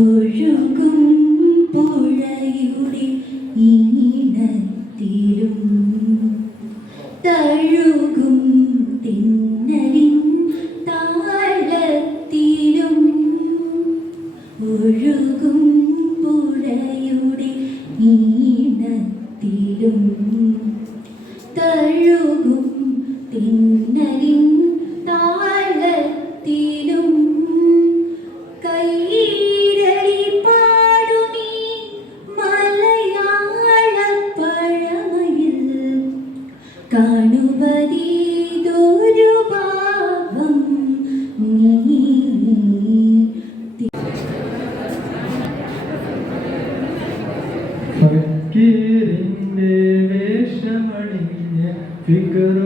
ഒഴുകും പുഴയുടെ ഈണത്തിലും തഴുകും തിന്നലിൻ താളത്തിലും ഒഴുകും പുഴയുടെ ഈണത്തിലും തഴുകും തിന്നലിൻ താളത്തിലും കൈരളി പാടുമീ മലയാളപ്പഴമയിൽ കാണുവതീതൊരു ഭാവം നീ. ഫക്കീറിന്റെ വേഷമണിഞ്ഞ് ഫിഗറുകളറിയാനായി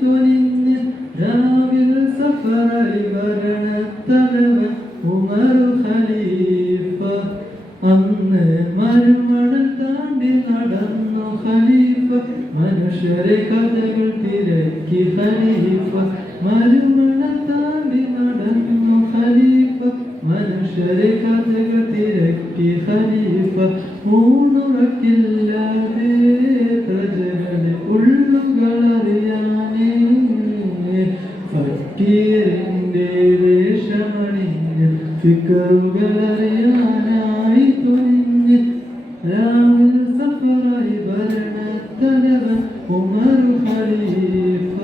തുനിഞ്ഞ് രാവിൽ സഫറലി ഭരണത്തലവൻ ഉമറു ഖലീഫ. അന്ന് മരുമണൽ താണ്ടി നടന്നു ഖലീഫ, മനുഷ്യരെ കഥകൾ തിരക്കി ഖലീഫ. മരുമണൽ താണ്ടി നടന്നു ഖലീഫ, മനുഷ്യരെ കഥകൾ തിരക്കി ഖലീഫ. ഊണുറക്കില്ലാതെ പ്രജകളുടെ ഉള്ളുകളറിയാനേ ഫക്കീറിന്റെ വേഷമണിഞ്ഞ് ഫിക്കറുകളറിയാനായി തുനിഞ്ഞ് രാവിൽ സഫറായി ഭരണത്തലവൻ ഉമറു ഖലീഫ.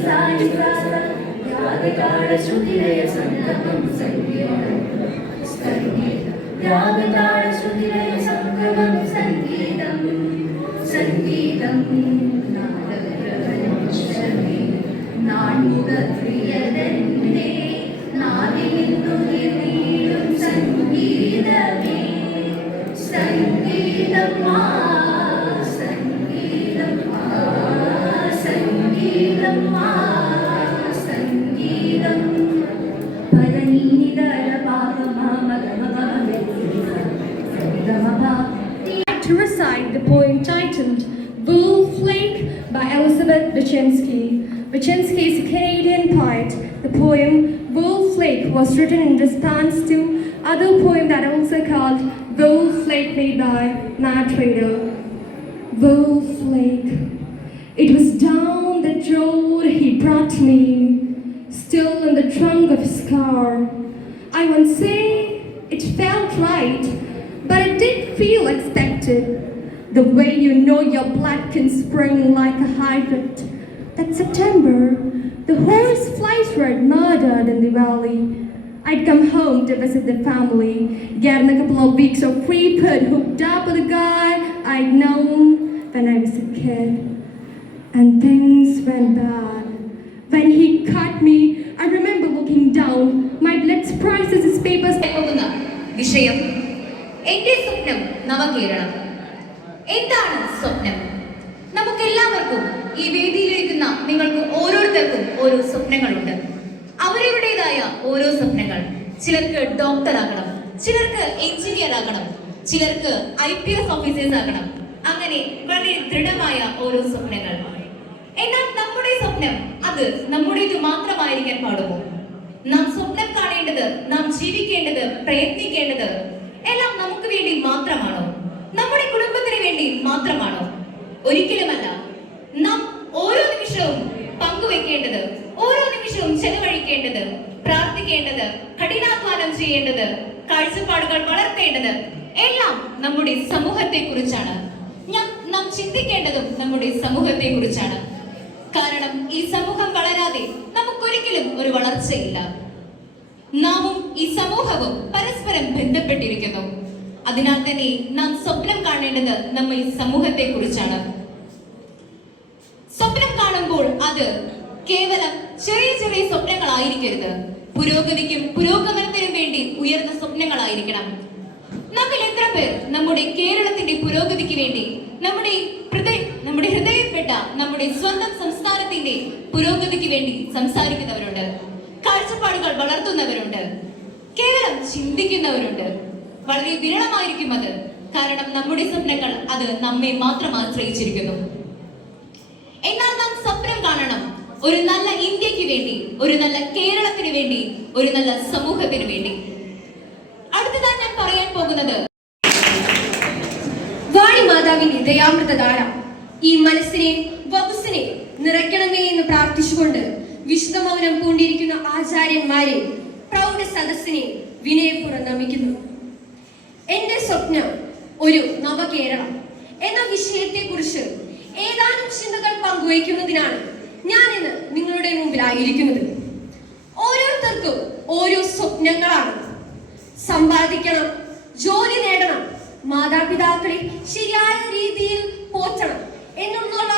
Sa To recite the poem titled Wool Flake by Elizabeth Wyczenski. Wyczenski is a Canadian poet. The poem Wool Flake was written in response to other poem that also called Wool Flake made by Matt Trader. Wool Flake. It was down that road he brought me, still in the trunk of his car. I won't say it felt right, but it did feel expected. The way you know your blood can spring like a hydrant. That September, the horse flies were murdered in the valley. I'd come home to visit the family, getting a couple of weeks of free put hooked up with a guy I'd known when I was a kid. And things went bad. When he cut me, I remember looking down. My blood prices his papers. വിഷയം എന്റെ സ്വപ്നം നവകേരളം. എന്താണ് സ്വപ്നം? നമുക്കെല്ലാവർക്കും ഈ വേദിയിലിരിക്കുന്ന നിങ്ങൾക്ക് ഓരോരുത്തർക്കും ഓരോ സ്വപ്നങ്ങളുണ്ട്. അവരവരുടേതായ ഓരോ സ്വപ്നങ്ങൾ. ചിലർക്ക് ഡോക്ടർ ആകണം, ചിലർക്ക് എഞ്ചിനീയർ ആകണം, ചിലർക്ക് IPS ഓഫീസേഴ്സ് ആകണം. അങ്ങനെ വളരെ ദൃഢമായ ഓരോ സ്വപ്നങ്ങൾ. എന്നാൽ നമ്മുടെ സ്വപ്നം അത് നമ്മുടേത് മാത്രമായിരിക്കാൻ പാടുമോ? നാം സ്വപ്നം കാണേണ്ടത്, നാം ജീവിക്കേണ്ടത്, പ്രയത്നിക്കേണ്ടത് എല്ലാം നമുക്ക് വേണ്ടി മാത്രമാണോ? നമ്മുടെ കുടുംബത്തിന് വേണ്ടി മാത്രമാണോ? ഒരിക്കലുമല്ല. നാം ഓരോ നിമിഷവും പങ്കുവെക്കേണ്ടത്, ഓരോ നിമിഷവും ചെലവഴിക്കേണ്ടത്, പ്രാർത്ഥിക്കേണ്ടത്, കഠിനാധ്വാനം ചെയ്യേണ്ടത്, കാഴ്ചപ്പാടുകൾ വളർത്തേണ്ടത് എല്ലാം നമ്മുടെ സമൂഹത്തെ കുറിച്ചാണ്. നാം ചിന്തിക്കേണ്ടതും നമ്മുടെ സമൂഹത്തെ കുറിച്ചാണ്. കാരണം ഈ സമൂഹം വളരാതെ നമുക്കൊരിക്കലും ഒരു വളർച്ചയില്ല. നാമും ഈ സമൂഹവും പരസ്പരം ബന്ധപ്പെട്ടിരിക്കുന്നു. അതിനാൽ തന്നെ നാം സ്വപ്നം കാണേണ്ടത് നമ്മൾ ഈ സമൂഹത്തെ കുറിച്ചാണ്. സ്വപ്നം കാണുമ്പോൾ അത് കേവലം ചെറിയ ചെറിയ സ്വപ്നങ്ങളായിരിക്കരുത്. പുരോഗതിക്കും പുരോഗമനത്തിനും വേണ്ടി ഉയർന്ന സ്വപ്നങ്ങളായിരിക്കണം. നമ്മിൽ എത്ര പേർ നമ്മുടെ കേരളത്തിന്റെ പുരോഗതിക്ക് വേണ്ടി നമ്മുടെ ഹൃദയപ്പെട്ട നമ്മുടെ സ്വന്തം സംസ്ഥാനത്തിന്റെ പുരോഗതിക്ക് വേണ്ടി സംസാരിക്കുന്നവരുണ്ട്, കാഴ്ചപ്പാടുകൾ വളർത്തുന്നവരുണ്ട്, കേവലം ചിന്തിക്കുന്നവരുണ്ട്. വളരെ വിരളമായിരിക്കും അത്. കാരണം നമ്മുടെ സ്വപ്നങ്ങൾ അത് നമ്മെ മാത്രം ആശ്രയിച്ചിരിക്കുന്നു. എന്നാൽ നാം സ്വപ്നം കാണണം ഒരു നല്ല ഇന്ത്യക്ക് വേണ്ടി, ഒരു നല്ല കേരളത്തിന് വേണ്ടി, ഒരു നല്ല സമൂഹത്തിന് വേണ്ടി. അടുത്തതായി ഞാൻ പറയാൻ പോകുന്നത് വാണി മാതാവിന്റെ ദയാമൃതധാര ഈ മനസ്സിനെ വപുസിനെ നിറയ്ക്കണമേ എന്ന് പ്രാർത്ഥിച്ചുകൊണ്ട് വിശുദ്ധ മൗനം പൂണ്ടിരിക്കുന്ന ആചാര്യന്മാരെ, പ്രൗഢ സദസ്സിനെ വിനയപൂർവ്വം നമിക്കുന്നു. എന്റെ സ്വപ്നം ഒരു നവകേരളം എന്ന വിഷയത്തെ കുറിച്ച് ഏതാനും ചിന്തകൾ പങ്കുവയ്ക്കുന്നതിനാണ് ഞാൻ ഇന്ന് നിങ്ങളുടെ മുമ്പിലായിരിക്കുന്നത്. ഓരോരുത്തർക്കും ഓരോ സ്വപ്നങ്ങളാണ്. സമ്പാദിക്കണം, ജോലി നേടണം, മാതാപിതാക്കളെ ശരിയായ രീതിയിൽ പോറ്റണം എന്നുള്ള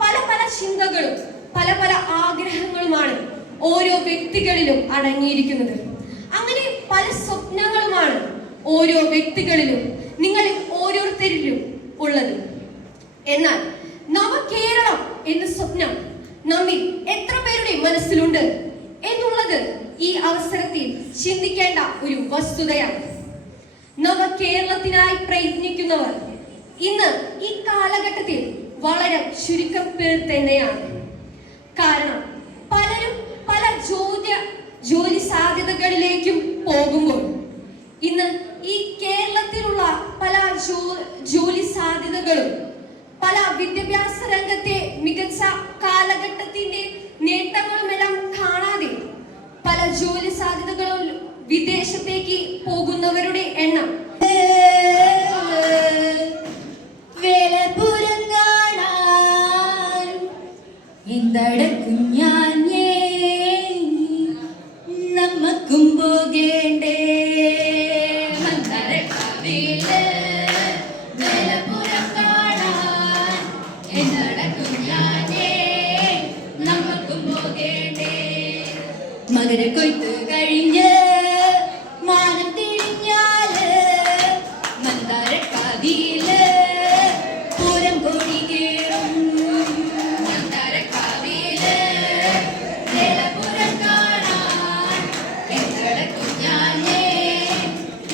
പല പല ചിന്തകളും പല പല ആഗ്രഹങ്ങളുമാണ് ഓരോ വ്യക്തികളിലും അടങ്ങിയിരിക്കുന്നത്. അങ്ങനെ പല സ്വപ്നങ്ങളുമാണ് ഓരോ വ്യക്തികളിലും, നിങ്ങളിൽ ഓരോരുത്തരിലും ഉള്ളത്. എന്നാൽ നവകേരളം എന്ന സ്വപ്നം നമ്മിൽ എത്ര പേരുടെ മനസ്സിലുണ്ട് എന്നുള്ളത് ഈ അവസരത്തിൽ ചിന്തിക്കേണ്ട ഒരു വസ്തുതയാണ്. നവകേരളത്തിനായി പ്രയത്നിക്കുന്നവർ ഇന്ന് ഈ കാലഘട്ടത്തിൽ വളരെ ചുരുക്കം പേർ തന്നെയാണ്. കാരണം പലരും പല ജോലി സാധ്യതകളിലേക്കും പോകുമ്പോൾ ഇന്ന് ഈ കേരളത്തിലുള്ള പല ജോലി സാധ്യതകളും പല വിദ്യാഭ്യാസ രംഗത്തെ മികച്ച കാലഘട്ടത്തിന്റെ നേട്ടങ്ങളുമെല്ലാം കാണാതെ പല ജോലി സാധ്യതകളും വിദേശത്തേക്ക് പോകുന്നവരുടെ എണ്ണം വേലപുരം കാണാൻ എന്തടക്കും ഞാൻ മകരക്കൊയ്ത്ത് കഴിഞ്ഞ് മാനം തിരിഞ്ഞാല് മന്ദാരക്കാവിയില് പൂരം കൊടി കേറും. മന്ദാരക്കാവിയില് വേലപുരം കാണാൻ എന്തടെ കുഞ്ഞാഞ്ഞേ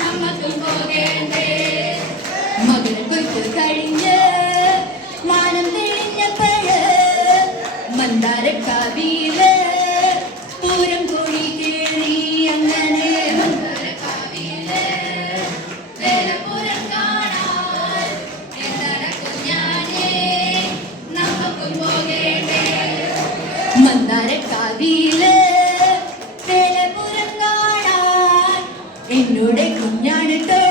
നമ്മക്കും പോകേണ്ടേ. മകരക്കൊയ്ത്ത് കഴിഞ്ഞ് മാനം തെളിഞ്ഞപ്പോഴ് മന്ദാരക്കാവിയില് പൂരം കൊടി കേറി. അങ്ങനെ മന്ദാരക്കാവിയില് വേലപുരം കാണാൻ എന്തടെ കുഞ്ഞാഞ്ഞേ നമ്മക്കും പോകേണ്ടേ. മന്ദാരക്കാവിയില് വേലപുരം കാണാൻ എന്നോട് കുഞ്ഞാണിട്ടോ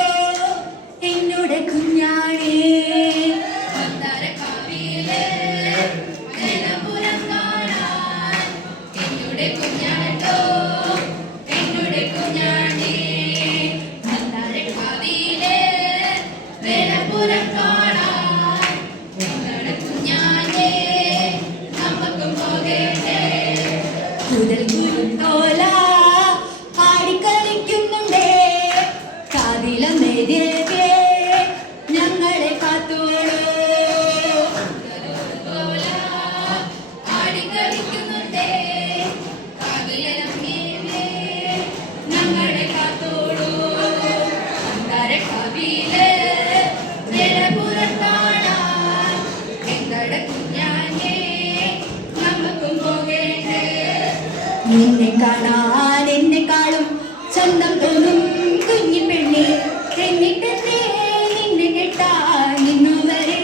എന്നോട് കുഞ്ഞാണേ. മന്ദാരക്കാവിയില് വേലപുരം കാണാൻ എന്നോട് കുഞ്ഞാണിട്ടോ എന്നോട് കുഞ്ഞാണേ. മന്ദാരക്കാവിയില് വേലപുരം കാണാൻ എന്നോട് കുഞ്ഞാണേ നമ്മക്കും പോകേണ്ടേ. കുതൽ കുരുത്തോല ആടിക്കളിക്കുന്നുണ്ടേ കാതിലമേരിയേ ഞങ്ങളെ കാത്തോളൂ. കുതലോല ആടിക്കളിക്കുന്നുണ്ടേ കാതിലമേരിയേ ഞങ്ങളെ കാത്തോളൂ. മന്ദാരക്കാവിയില് വേലപുരം കാണാൻ എന്തടെ കുഞ്ഞാഞ്ഞേ നമ്മക്കും പോകേണ്ടേ. നിന്നെ കാണാൻ എന്നെക്കാളും ചന്തം തോന്നും കുഞ്ഞി പെണ്ണെ. എന്നിട്ടെന്നേ നിന്നെ കെട്ടാൻ ഇന്നുവരെ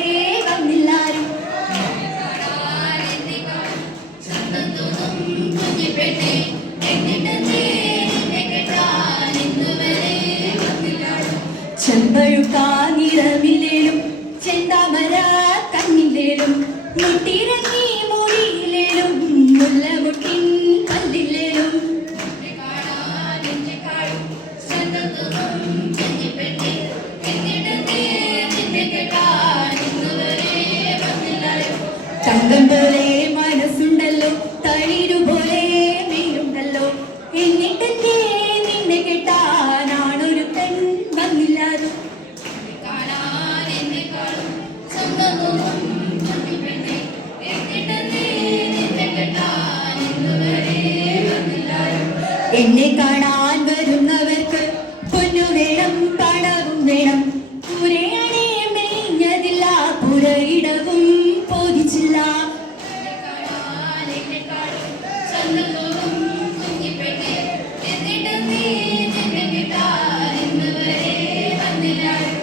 വന്നില്ലാരും. നിന്നെ കാണാൻ എന്നെക്കാളും ചന്തം തോന്നും കുഞ്ഞി പെണ്ണെ. എന്നിട്ടെന്നേ നിന്നെ കെട്ടാൻ ഇന്നുവരെ വന്നില്ലാരും. ചെമ്പഴുക്ക നിറമില്ലേലും ചെന്താമര കണ്ണില്ലേലും മുട്ടിറങ്ങി മുടിയിലേലും മുല്ലമുട്ടിൻ പല്ലില്ലേലും നിന്നെ കാണാൻ എന്നെക്കാളും ചന്തം തോന്നും കുഞ്ഞി പെണ്ണെ. എന്നിട്ടെന്നേ നിന്നെ കെട്ടാൻ ഇന്നുവരെ വന്നില്ലാരും. തങ്കം പോലെ മനസ്സുണ്ടല്ലോ തളിരുപോലെ മെയ്യുണ്ടല്ലോ. എന്നിട്ടെന്നേ നിന്നെ കെട്ടാനാണൊരുത്തൻ വന്നില്ലാരും. നിന്നെ കാണാൻ എന്നെക്കാളും ചന്തം തോന്നും കുഞ്ഞി പെണ്ണെ. എന്നിട്ടെന്നേ നിന്നെ കെട്ടാൻ ഇന്നുവരെ വന്നില്ലാരും. എന്നെ കാണാൻ വരുന്നവർക്ക് പൊന്നു വേണം പണവും വേണം. പുരയണേ മെലിഞ്ഞതില്ല പുരയിടവും പോതിച്ചില്ല. എന്നെ കാണാൻ എന്നെക്കാളും ചന്തം തോന്നും കുഞ്ഞി പെണ്ണെ. എന്നിട്ടെന്നേ നിന്നെ കെട്ടാൻ ഇന്നുവരെ വന്നില്ലാരും.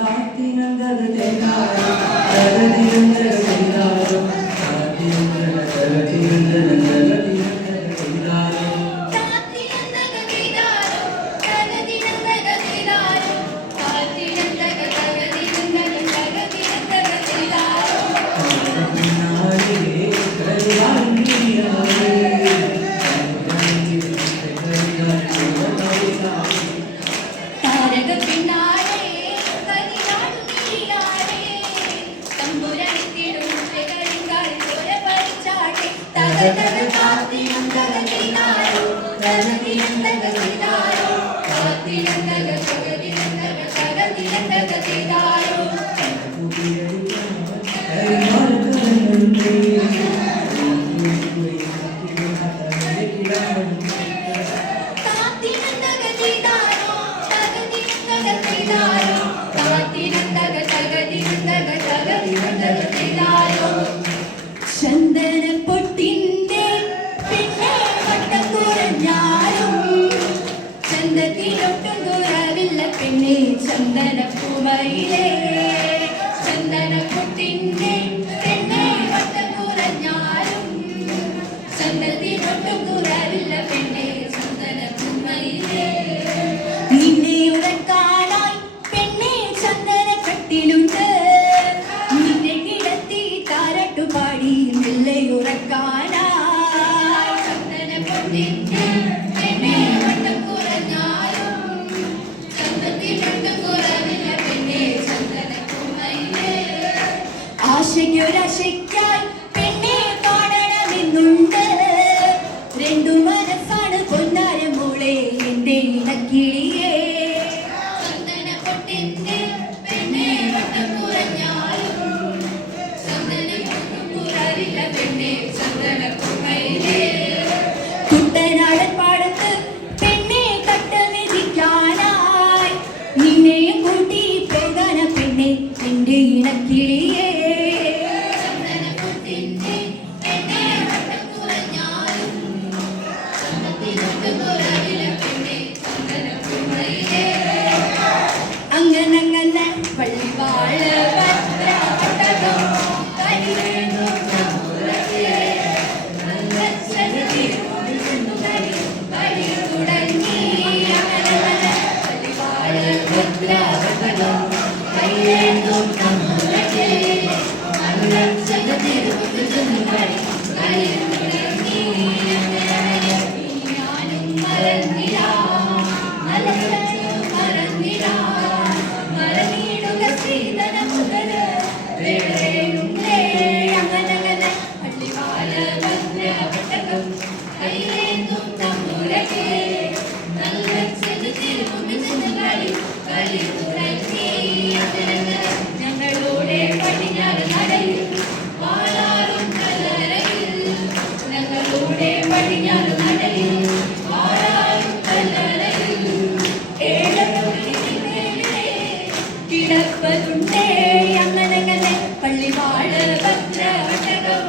കാത്തിരുന്നക ചെയ്താരോ തകതിരുന്നക ചെയ്താരോ. കാത്തിരുന്നക തകതിരുന്നക തകതിരുന്നക ചെയ്താരോ. താരക പിന്നാലെ കനിനാടു നീരാടേ. തമ്പുരാട്ടിടും കളിങ്കാൽ പുര പറിച്ചാട്ടെ. തകതക കാത്തിരുന്നക ചെയ്താരോ തകതിരുന്നക ചെയ്താരോ. കാത്തിരുന്നക തകതിരുന്നക തകതിരുന്നക ചെയ്താരോ. കാത്തിരുന്നക ചെയ്താരോ തകതിരുന്നക ചെയ്താരോ. കാത്തിരുന്നക തകതിരുന്നക തകതിരുന്നക ചെയ്താരോ. ചന്ദന പൊട്ടിന്റെ പിന്നെ വട്ടം കുറഞ്ഞാലും ചന്തത്തിനൊട്ടും കുറവില്ല പെണ്ണെ ചന്ദന പൂമയിലേ. ചന്ദന പൊട്ടിന്റെ പിന്നെ വട്ടം കുറഞ്ഞാലും ചന്തത്തിനൊട്ടും കുറവില്ല പെണ്ണെ ചന്ദന പൂമയിലേ. നിന്നെ ഉറക്കാനായി പെണ്ണെ ചന്ദന കട്ടിലുണ്ട്. നിന്നെ കിടത്തി താരട്ടുപാടി മെല്ലെ ഉറക്കാനായി. ചന്ദന പൊട്ടിന്റെ പെണ്ണെ വട്ടം കുറഞ്ഞാലും ചന്തത്തിനൊട്ടും കുറവില്ല പെണ്ണെ ചന്ദന കുട്ടനാടൻ പാടത്ത് പെണ്ണെ കട്ട വിധിക്കാനായി നിന്നെയും കൂട്ടി പ്രധാന പെണ്ണെ എന്റെ ഇണക്കിളിയേ അങ്ങനങ്ങനെ പള്ളിവാള് ഭദ്രാവട്ടകം കരിവേണു തമ്പുരത്തെ നല്ല ചരിതി കളി തുടങ്ങി അങ്ങനങ്ങനെ പള്ളിവാള് ഭദ്രാവട്ടകം കരിവേണു തമ്പുരത്തെ നല്ല ചരിതി കളി തുടങ്ങി അങ്ങനങ്ങനെ ഞാനും മറന്നില്ല മറന്നില്ല മറന്നിടുക ശ്രീധന മുതല് വേളയുണ്ടേ അങ്ങനങ്ങനെ പള്ളിവാള് ഭദ്രാവട്ടകം കൈവേന്തും തമ്പുരക്കെ നല്ല കളി തുടങ്ങി അങ്ങനങ്ങനെ ഞങ്ങളുടെ പടിഞ്ഞാറ് നടയിൽ വാളാറും കല്ലറയിൽ ഞങ്ങളുടെ പടിഞ്ഞാറ് നടയിൽ വാളാറും കല്ലറയിൽ കിടപ്പതുണ്ടേ അങ്ങനങ്ങനെ പള്ളിവാള് ഭദ്രാവട്ടകം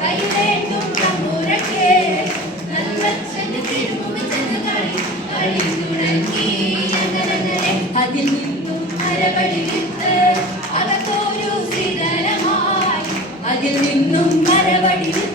കൈവേന്തും തമ്പുരക്കെ നല്ല കളി തുടങ്ങി അങ്ങനങ്ങനെ അതിൽ നിന്നും മരപടി വിത്ത് അകത്തോരു ശ്രീധരമായി അതിൽ നിന്നും മരപടി വിത്ത്